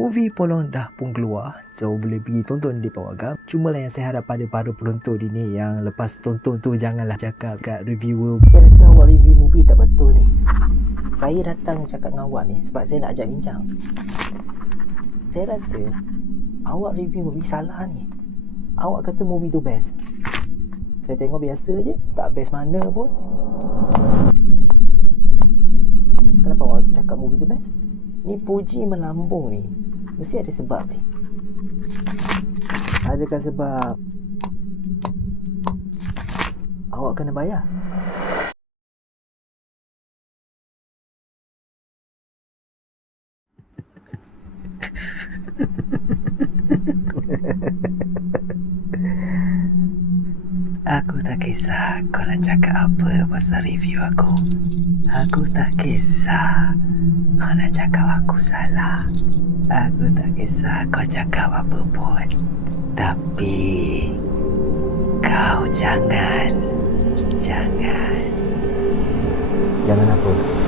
Movie Polong dah pun keluar, so boleh pergi tonton di Pawagam. Cuma lah yang saya harap pada para penonton ini yang lepas tonton tu janganlah cakap kat reviewer, saya rasa awak review movie tak betul ni. Saya datang cakap dengan awak ni sebab saya nak ajak bincang. Saya rasa awak review movie salah ni. Awak kata movie tu best. Saya tengok biasa je, tak best mana pun. Kenapa awak cakap movie tu best? Ni puji melambung ni. Mesti ada sebab ni. Adakah sebab awak kena bayar? Aku tak kisah kau nak cakap apa pasal review aku. Aku tak kisah kau nak cakap aku salah. Aku tak kisah kau cakap apa pun. Tapi kau jangan. Jangan apa?